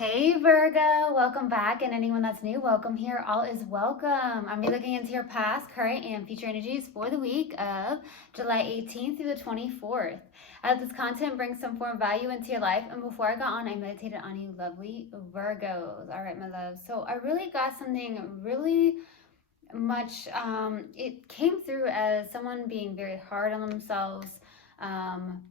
Hey Virgo, welcome back, and anyone that's new, welcome here. All is welcome. I'm be looking into your past, current, and future energies for the week of July 18th through the 24th. I hope this content brings some form of value into your life, and before I got on, I meditated on you lovely Virgos. All right, my love. So I really got something really much, it came through as someone being very hard on themselves, um,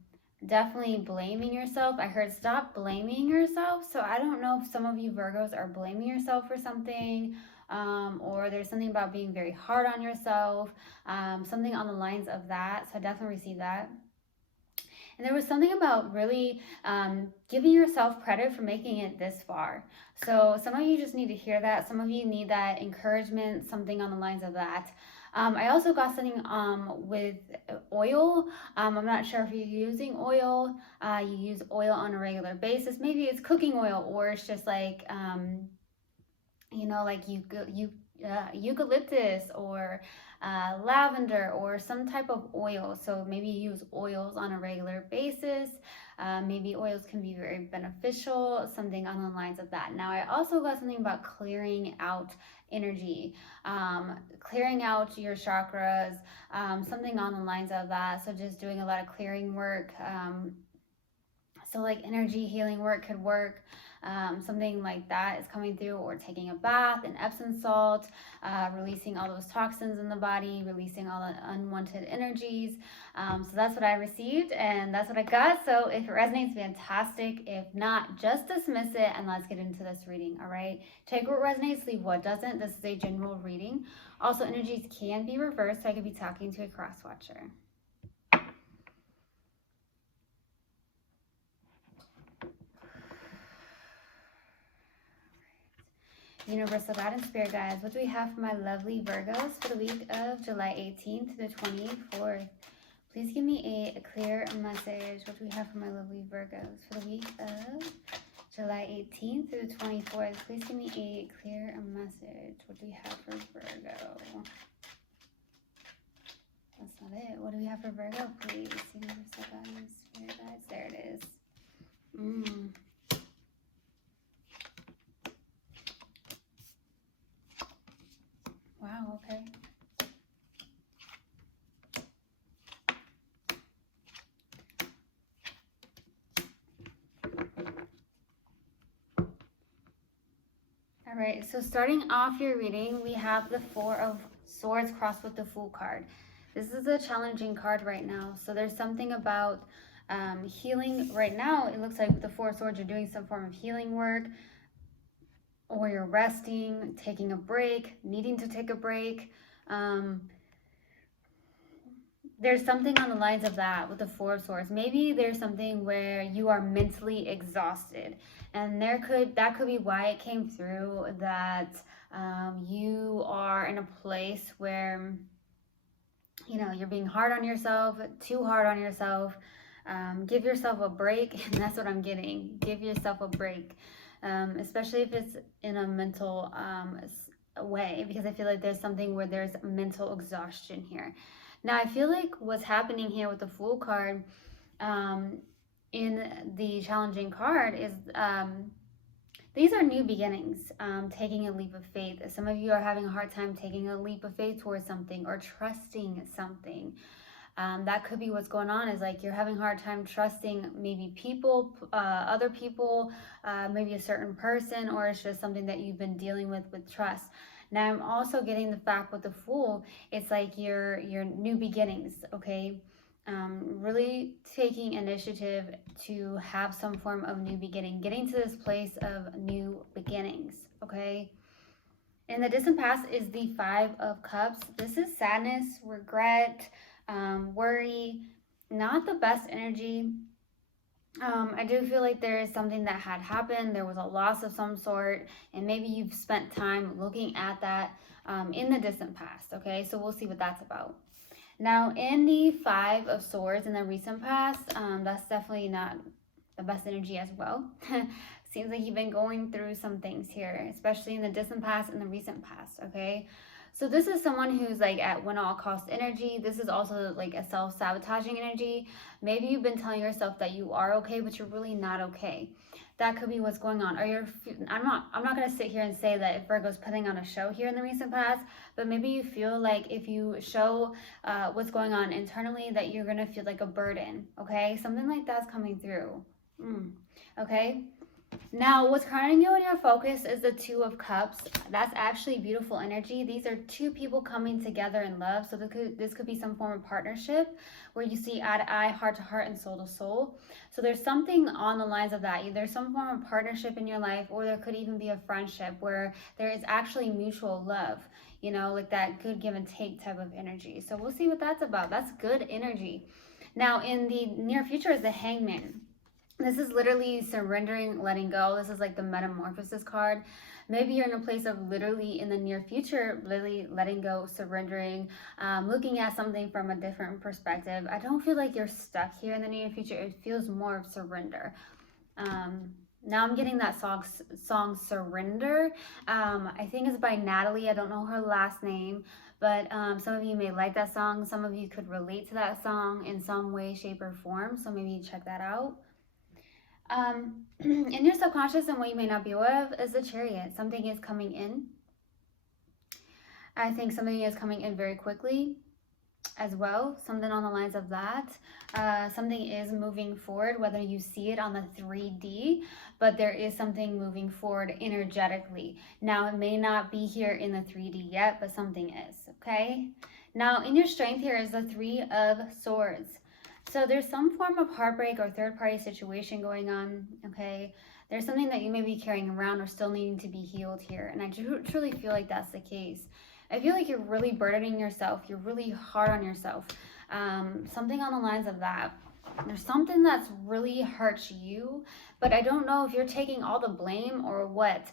definitely blaming yourself. I heard stop blaming yourself. So I don't know if some of you Virgos are blaming yourself for something, or there's something about being very hard on yourself, something on the lines of that. So I definitely received that. And there was something about really giving yourself credit for making it this far. So some of you just need to hear that. Some of you need that encouragement, something on the lines of that. I also got something with oil. I'm not sure if you're using oil. You use oil on a regular basis. Maybe it's cooking oil, or it's just like, like eucalyptus or lavender or some type of oil. So maybe you use oils on a regular basis. Maybe oils can be very beneficial, something on the lines of that. Now, I also got something about clearing out energy, clearing out your chakras, something on the lines of that. So just doing a lot of clearing work. So like energy healing work could work. Something like that is coming through, or taking a bath in Epsom salt, releasing all those toxins in the body, releasing all the unwanted energies. So that's what I received, and that's what I got. So if it resonates, fantastic. If not, just dismiss it, and let's get into this reading. All right, take what resonates, leave what doesn't. This is a general reading. Also, energies can be reversed, so I could be talking to a cross watcher. Universal God and Spirit Guides, what do we have for my lovely Virgos for the week of July 18th to the 24th? Please give me a clear message. What do we have for my lovely Virgos for the week of July 18th through the 24th? Please give me a clear message. What do we have for Virgo? That's not it. What do we have for Virgo, please? Universal God and Spirit Guides. There it is. Wow, okay. All right, so starting off your reading, we have the Four of Swords crossed with the Fool card. This is a challenging card right now. So there's something about healing right now. It looks like with the Four of Swords, you're doing some form of healing work, or you're resting, taking a break, needing to take a break. There's something on the lines of that with the Four of Swords. Maybe there's something where you are mentally exhausted, and that could be why it came through, that you are in a place where you're being hard on yourself, too hard on yourself. Give yourself a break, and that's what I'm getting. Give yourself a break. Especially if it's in a mental way, because I feel like there's something where there's mental exhaustion here. Now, I feel like what's happening here with the Fool card in the challenging card is these are new beginnings, taking a leap of faith. Some of you are having a hard time taking a leap of faith towards something, or trusting something. That could be what's going on, is like you're having a hard time trusting maybe people, other people, maybe a certain person, or it's just something that you've been dealing with trust. Now, I'm also getting the fact with the Fool, it's like your new beginnings, okay? Really taking initiative to have some form of new beginning, getting to this place of new beginnings, okay? In the distant past is the Five of Cups. This is sadness, regret, worry, not the best energy. I do feel like there is something that had happened. There was a loss of some sort, and maybe you've spent time looking at that in the distant past, okay? So we'll see what that's about. Now, in the Five of Swords in the recent past, that's definitely not the best energy as well. Seems like you've been going through some things here, especially in the distant past and the recent past, okay? So this is someone who's like at win all cost energy. This is also like a self-sabotaging energy. Maybe you've been telling yourself that you are okay, but you're really not okay. That could be what's going on. Or I'm not going to sit here and say that if Virgo's putting on a show here in the recent past, but maybe you feel like if you show what's going on internally, that you're going to feel like a burden, okay? Something like that's coming through, okay? Now, what's crowning you in your focus is the Two of Cups. That's actually beautiful energy. These are two people coming together in love. So this could be some form of partnership where you see eye to eye, heart to heart, and soul to soul. So there's something on the lines of that. There's some form of partnership in your life, or there could even be a friendship where there is actually mutual love, you know, like that good give and take type of energy. So we'll see what that's about. That's good energy. Now, in the near future is the Hangman. This is literally surrendering, letting go. This is like the metamorphosis card. Maybe you're in a place of literally in the near future, literally letting go, surrendering, looking at something from a different perspective. I don't feel like you're stuck here in the near future. It feels more of surrender. Now I'm getting that song Surrender. I think it's by Natalie. I don't know her last name, but some of you may like that song. Some of you could relate to that song in some way, shape, or form. So maybe check that out. In your subconscious and what you may not be aware of is the Chariot. Something is coming in. I think something is coming in very quickly as well. Something on the lines of that. Something is moving forward, whether you see it on the 3D, but there is something moving forward energetically. Now, it may not be here in the 3D yet, but something is, okay? Now, in your strength here is the Three of Swords. So there's some form of heartbreak or third-party situation going on, okay? There's something that you may be carrying around or still needing to be healed here. And I truly feel like that's the case. I feel like you're really burdening yourself. You're really hard on yourself. Something on the lines of that. There's something that's really hurts you, but I don't know if you're taking all the blame or what.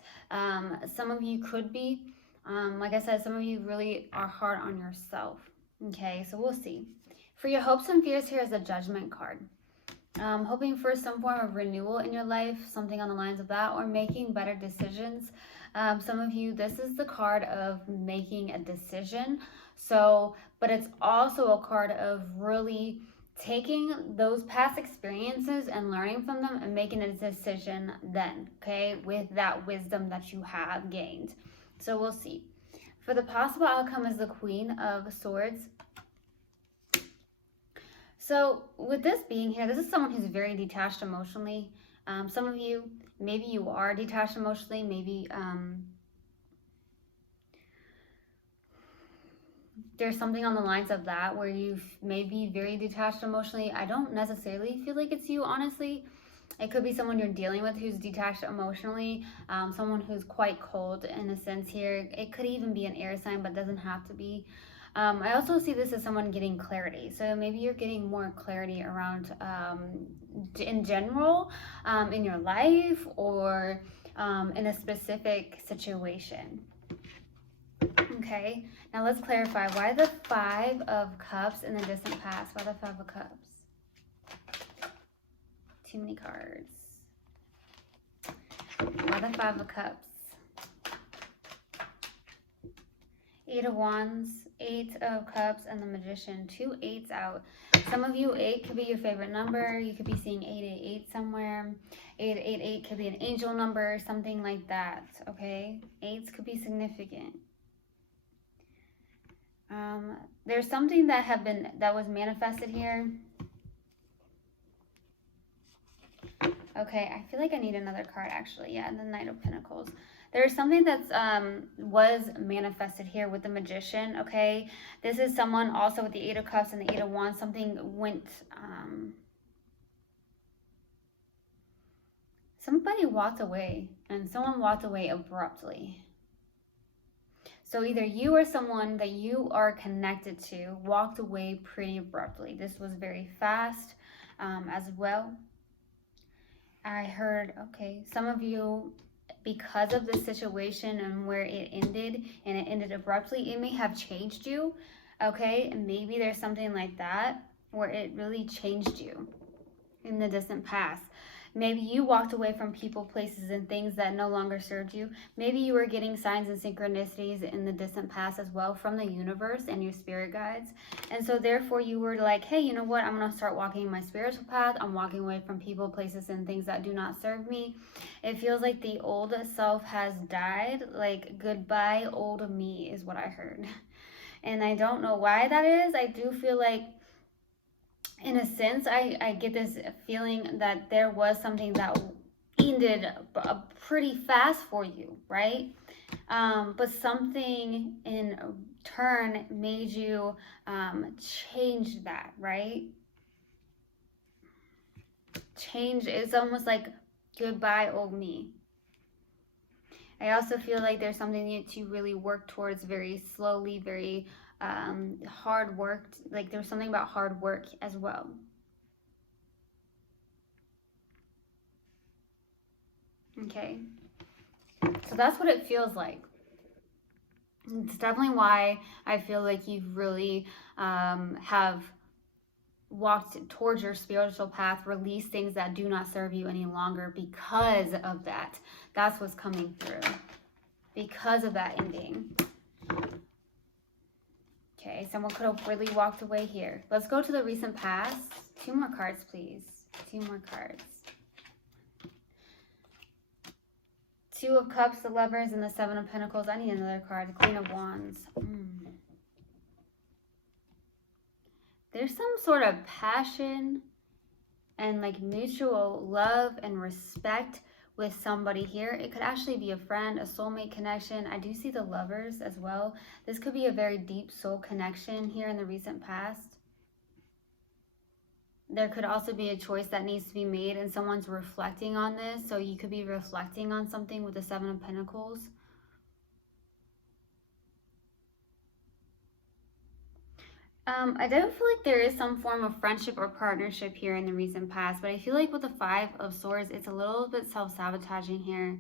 Some of you could be. Like I said, some of you really are hard on yourself. Okay, so we'll see. For your hopes and fears, here is the Judgment card. Hoping for some form of renewal in your life, something on the lines of that, or making better decisions. Some of you, this is the card of making a decision. So, but it's also a card of really taking those past experiences and learning from them and making a decision then, okay, with that wisdom that you have gained. So we'll see. For the possible outcome is the Queen of Swords. So with this being here, this is someone who's very detached emotionally. Some of you, maybe you are detached emotionally, maybe there's something on the lines of that where you may be very detached emotionally. I don't necessarily feel like it's you, honestly. It could be someone you're dealing with who's detached emotionally, someone who's quite cold in a sense here. It could even be an air sign, but doesn't have to be. I also see this as someone getting clarity. So maybe you're getting more clarity around in general in your life or in a specific situation. Okay, now let's clarify. Why the Five of Cups in the distant past? Why the Five of Cups? Too many cards. Why the Five of Cups? Eight of Wands, Eight of Cups, and the Magician. 2 8s out. Some of you, 8 could be your favorite number. You could be seeing 888 somewhere. 888 could be an angel number, something like that, okay? 8s could be significant. There's something that was manifested here. Okay, I feel like I need another card actually. Yeah, the Knight of Pentacles. There's something that's was manifested here with the Magician, okay? This is someone also with the Eight of Cups and the Eight of Wands. Something went, somebody walked away, and someone walked away abruptly. So either you or someone that you are connected to walked away pretty abruptly. This was very fast as well. I heard, okay, some of you, because of the situation and where it ended, and it ended abruptly, it may have changed you, okay? And maybe there's something like that where it really changed you in the distant past. Maybe you walked away from people, places, and things that no longer served you. Maybe you were getting signs and synchronicities in the distant past as well from the universe and your spirit guides. And so therefore you were like, hey, you know what? I'm going to start walking my spiritual path. I'm walking away from people, places, and things that do not serve me. It feels like the old self has died. Like, goodbye, old me is what I heard. And I don't know why that is. I do feel like, in a sense, I get this feeling that there was something that ended pretty fast for you, right? But something in turn made you change that, right? Change is almost like goodbye, old me. I also feel like there's something that you really work towards very slowly, very hard work. Like there's something about hard work as well. Okay, so that's what it feels like. It's definitely why I feel like you've really have walked towards your spiritual path, released things that do not serve you any longer because of that. That's what's coming through. Because of that ending. Okay, someone could have really walked away here. Let's go to the recent past. 2 more cards, please. 2 more cards. 2 of Cups, the Lovers, and the 7 of Pentacles. I need another card. The Queen of Wands. There's some sort of passion and like mutual love and respect with somebody here. It could actually be a friend, a soulmate connection. I do see the Lovers as well. This could be a very deep soul connection here in the recent past. There could also be a choice that needs to be made and someone's reflecting on this. So you could be reflecting on something with the 7 of Pentacles. I don't feel like there is some form of friendship or partnership here in the recent past, but I feel like with the 5 of Swords, it's a little bit self-sabotaging here.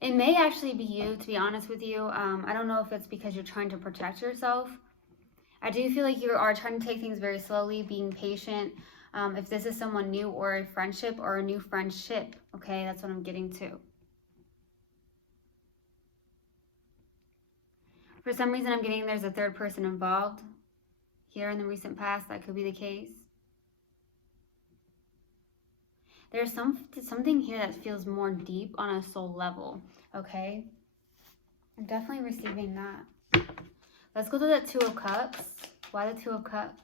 It may actually be you, to be honest with you. I don't know if it's because you're trying to protect yourself. I do feel like you are trying to take things very slowly, being patient. If this is someone new or a friendship or a new friendship, okay, that's what I'm getting to. For some reason, I'm getting there's a 3rd person involved here in the recent past. That could be the case. There's something here that feels more deep on a soul level, okay? I'm definitely receiving that. Let's go to the 2 of Cups. Why the 2 of Cups?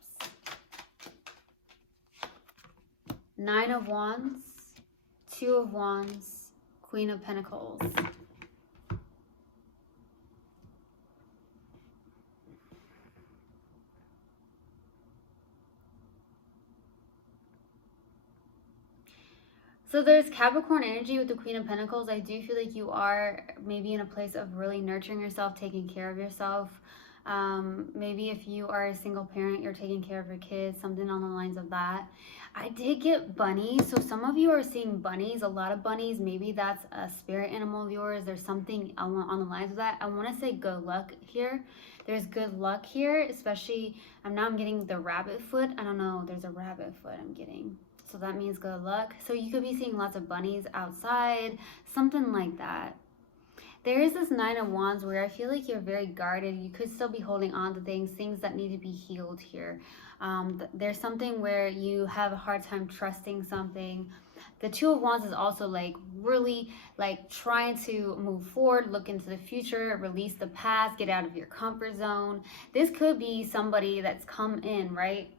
9 of Wands, 2 of Wands, Queen of Pentacles. So there's Capricorn energy with the Queen of Pentacles. I do feel like you are maybe in a place of really nurturing yourself, taking care of yourself. Maybe if you are a single parent, you're taking care of your kids, something on the lines of that. I did get bunnies. So some of you are seeing bunnies, a lot of bunnies. Maybe that's a spirit animal of yours. There's something on the lines of that. I want to say good luck here. There's good luck here, especially now I'm getting the rabbit foot. I don't know. There's a rabbit foot I'm getting. So that means good luck. So you could be seeing lots of bunnies outside, something like that. There is this 9 of Wands where I feel like you're very guarded. You could still be holding on to things that need to be healed here. There's something where you have a hard time trusting something. The 2 of Wands is also like really like trying to move forward, look into the future, release the past, get out of your comfort zone. This could be somebody that's come in, right?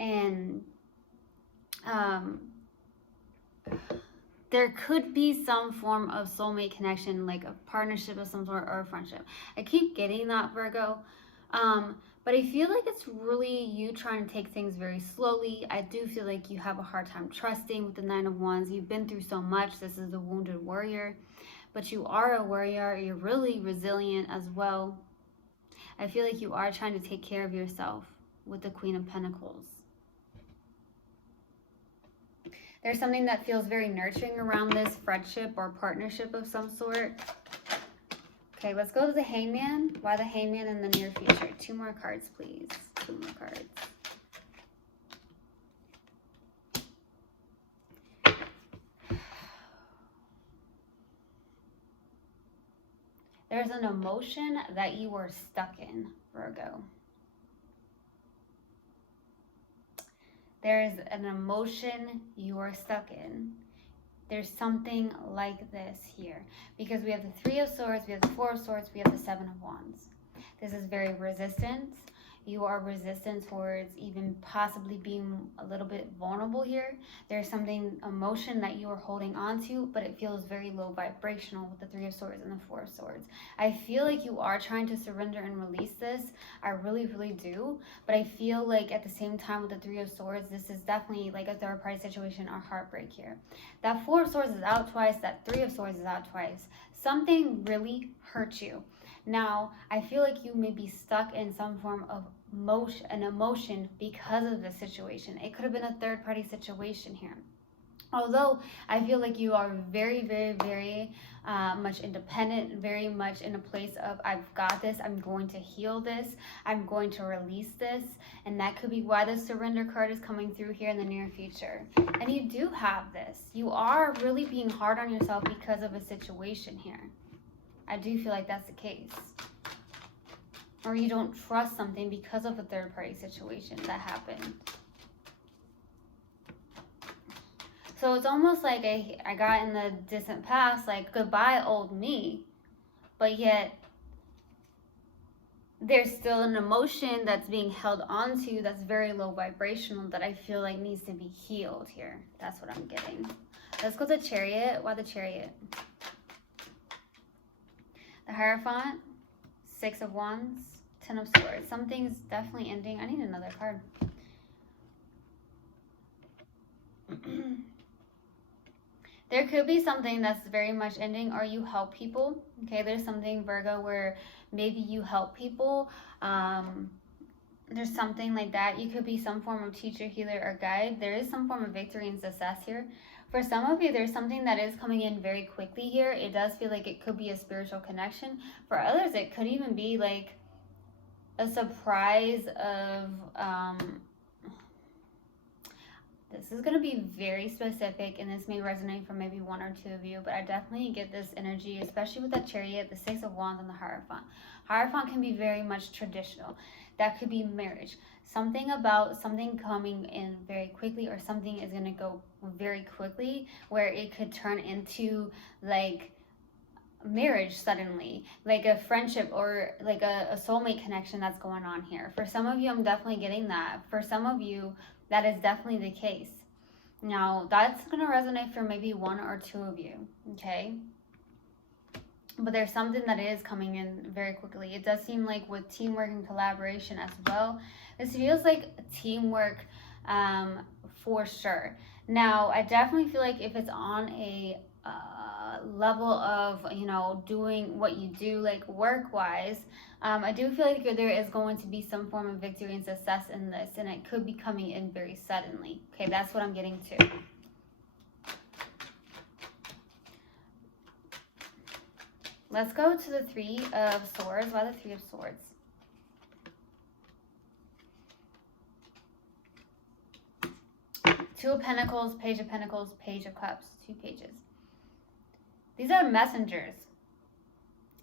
And there could be some form of soulmate connection, like a partnership of some sort or a friendship. I keep getting that, Virgo. But I feel like it's really you trying to take things very slowly. I do feel like you have a hard time trusting with the 9 of Wands. You've been through so much. This is a wounded warrior. But you are a warrior. You're really resilient as well. I feel like you are trying to take care of yourself with the Queen of Pentacles. There's something that feels very nurturing around this friendship or partnership of some sort. Okay, let's go to the Hangman. Why the Hangman in the near future? 2 more cards, please. 2 more cards. There's an emotion that you are stuck in, Virgo. There's an emotion you are stuck in. There's something like this here. Because we have the Three of Swords, we have the Four of Swords, we have the Seven of Wands. This is very resistant. You are resistant towards even possibly being a little bit vulnerable here. There's something, emotion that you are holding on to, but it feels very low vibrational with the Three of Swords and the Four of Swords. I feel like you are trying to surrender and release this. I really, really do. But I feel like at the same time with the Three of Swords, this is definitely like a third party situation or heartbreak here. That Four of Swords is out twice. That Three of Swords is out twice. Something really hurt you. Now, I feel like you may be stuck in some form of emotion because of the situation. It could have been a third party situation here. Although I feel like you are very, very, very much independent, very much in a place of I've got this, I'm going to heal this, I'm going to release this. And that could be why the surrender card is coming through here in the near future. And you do have this. You are really being hard on yourself because of a situation here. I do feel like that's the case. Or you don't trust something because of a third party situation that happened. So it's almost like I got in the distant past, like goodbye old me. But yet there's still an emotion that's being held onto that's very low vibrational that I feel like needs to be healed here. That's what I'm getting. Let's go to Chariot. Why the Chariot? The Hierophant, Six of Wands, Ten of Swords. Something's definitely ending. I need another card. There could be something that's very much ending, or you help people. Okay, there's something, Virgo, where maybe you help people. There's something like that. You could be some form of teacher, healer, or guide. There is some form of victory and success here. For some of you, there's something that is coming in very quickly here. It does feel like it could be a spiritual connection. For others, it could even be like a surprise of, this is going to be very specific, and this may resonate for maybe one or two of you, but I definitely get this energy, especially with the Chariot, the Six of Wands, and the Hierophant. Hierophant can be very much traditional. That could be marriage. Something about something coming in very quickly, or something is going to go very quickly where it could turn into like marriage suddenly, like a friendship or like a soulmate connection that's going on here. For some of you, I'm definitely getting that. For some of you, that is definitely the case. Now, that's going to resonate for maybe one or two of you, okay? But there's something that is coming in very quickly. It does seem like with teamwork and collaboration as well. This feels like teamwork for sure. Now, I definitely feel like if it's on a level of, you know, doing what you do, like work-wise, I do feel like there is going to be some form of victory and success in this, and it could be coming in very suddenly. Okay, that's what I'm getting to. Let's go to the Three of Swords. Why the Three of Swords? Two of Pentacles, Page of Pentacles, Page of Cups. 2 pages. These are messengers.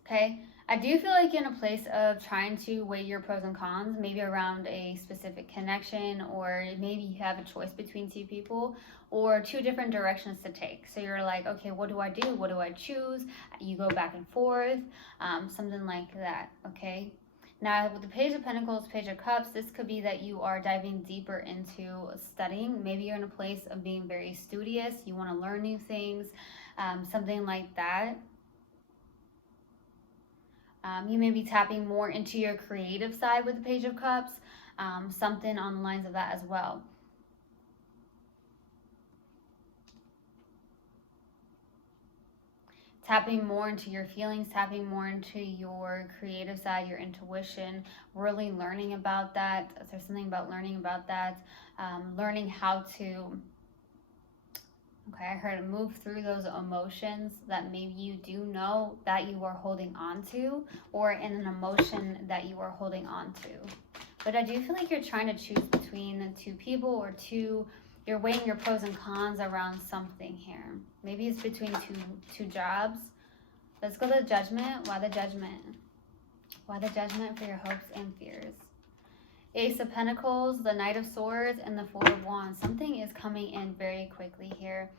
Okay? I do feel like you're in a place of trying to weigh your pros and cons, maybe around a specific connection, or maybe you have a choice between two people or two different directions to take. So you're like, okay, what do I do? What do I choose? You go back and forth, something like that, okay? Now, with the Page of Pentacles, Page of Cups, this could be that you are diving deeper into studying. Maybe you're in a place of being very studious. You want to learn new things, something like that. You may be tapping more into your creative side with the Page of Cups, something on the lines of that as well. Tapping more into your feelings, tapping more into your creative side, your intuition, really learning about that. There's something about learning about that, learning how to, okay, I heard move through those emotions that maybe you do know that you are holding on to, or in an emotion that you are holding on to. But I do feel like you're trying to choose between two people, or you're weighing your pros and cons around something here. Maybe it's between two jobs. Let's go to the Judgment. Why the Judgment? Why the Judgment for your hopes and fears? Ace of Pentacles, the Knight of Swords, and the Four of Wands. Something is coming in very quickly here.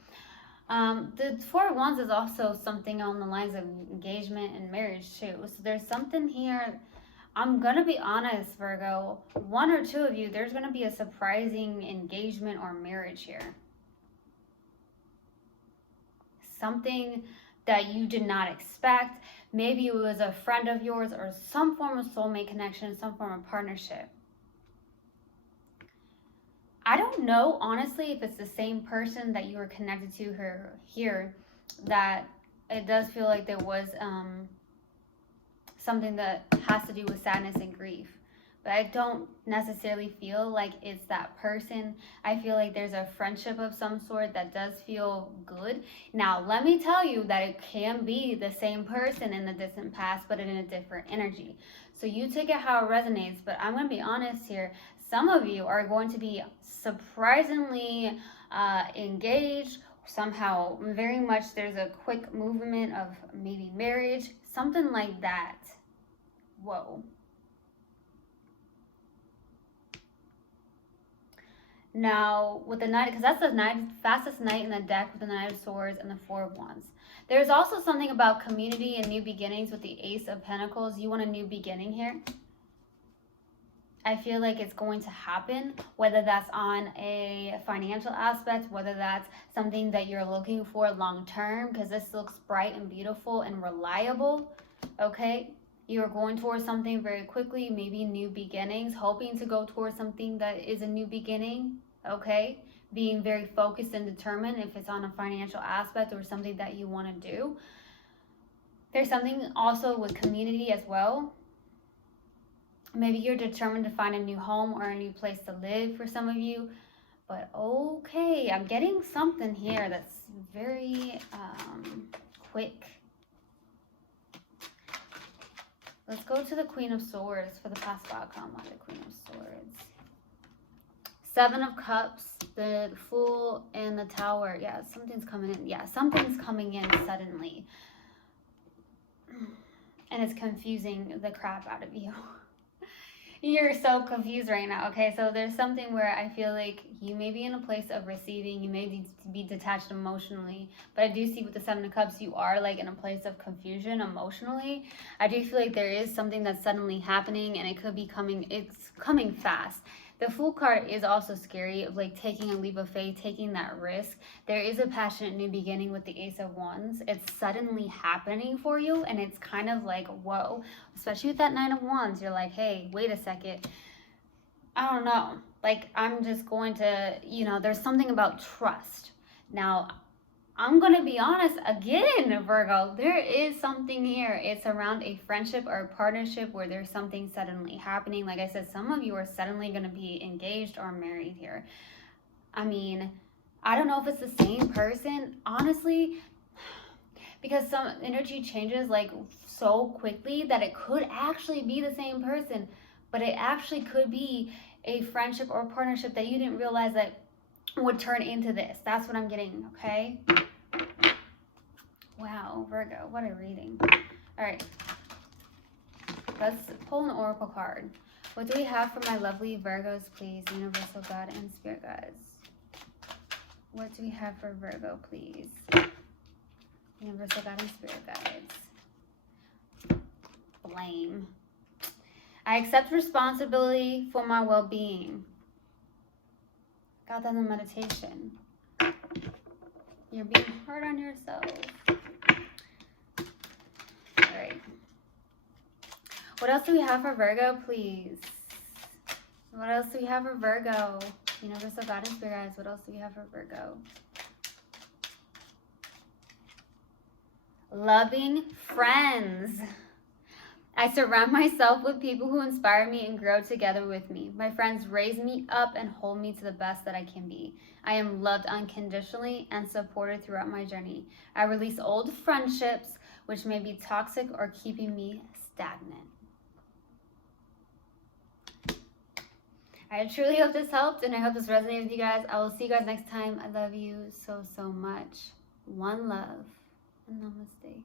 The Four of Wands is also something on the lines of engagement and marriage too. So there's something here. I'm going to be honest, Virgo. One or two of you, there's going to be a surprising engagement or marriage here. Something that you did not expect. Maybe it was a friend of yours or some form of soulmate connection, some form of partnership. I don't know, honestly, if it's the same person that you were connected to here, that it does feel like there was something that has to do with sadness and grief. But I don't necessarily feel like it's that person. I feel like there's a friendship of some sort that does feel good. Now, let me tell you that it can be the same person in the distant past, but in a different energy. So you take it how it resonates, but I'm going to be honest here. Some of you are going to be surprisingly engaged. Somehow, very much there's a quick movement of maybe marriage, something like that. Whoa. Now, with the Knight, because that's the fastest knight in the deck with the Knight of Swords and the Four of Wands. There's also something about community and new beginnings with the Ace of Pentacles. You want a new beginning here. I feel like it's going to happen, whether that's on a financial aspect, whether that's something that you're looking for long term, because this looks bright and beautiful and reliable, okay? You're going towards something very quickly, maybe new beginnings, hoping to go towards something that is a new beginning, okay? Being very focused and determined if it's on a financial aspect or something that you want to do. There's something also with community as well. Maybe you're determined to find a new home or a new place to live for some of you. But okay, I'm getting something here that's very quick. Let's go to the Queen of Swords for the past outcome on the Queen of Swords. Seven of Cups, the Fool, and the Tower. Yeah, something's coming in. Yeah, something's coming in suddenly. And it's confusing the crap out of you. You're so confused right now, okay? So there's something where I feel like you may be in a place of receiving, you may be detached emotionally, but I do see with the Seven of Cups, you are like in a place of confusion emotionally. I do feel like there is something that's suddenly happening and it could be coming, it's coming fast. The Fool card is also scary, of like taking a leap of faith, taking that risk. There is a passionate new beginning with the Ace of Wands. It's suddenly happening for you, and it's kind of like, whoa. Especially with that Nine of Wands, you're like, hey, wait a second. I don't know. Like, I'm just going to, you know, there's something about trust. Now, I'm going to be honest, again, Virgo, there is something here. It's around a friendship or a partnership where there's something suddenly happening. Like I said, some of you are suddenly going to be engaged or married here. I mean, I don't know if it's the same person, honestly, because some energy changes like so quickly that it could actually be the same person, but it actually could be a friendship or partnership that you didn't realize that would turn into this. That's what I'm getting, okay? Wow, Virgo, what a reading. All right, let's pull an oracle card. What do we have for my lovely Virgos, please? Universal God and Spirit Guides. What do we have for Virgo, please? Universal God and Spirit Guides. Blame. I accept responsibility for my well-being. Got that in the meditation. You're being hard on yourself. All right. What else do we have for Virgo, please? What else do we have for Virgo? Universal God and Spirit Guides. What else do we have for Virgo? Loving friends. I surround myself with people who inspire me and grow together with me. My friends raise me up and hold me to the best that I can be. I am loved unconditionally and supported throughout my journey. I release old friendships which may be toxic or keeping me stagnant. I truly hope this helped, and I hope this resonated with you guys. I will see you guys next time. I love you so, so much. One love, and namaste.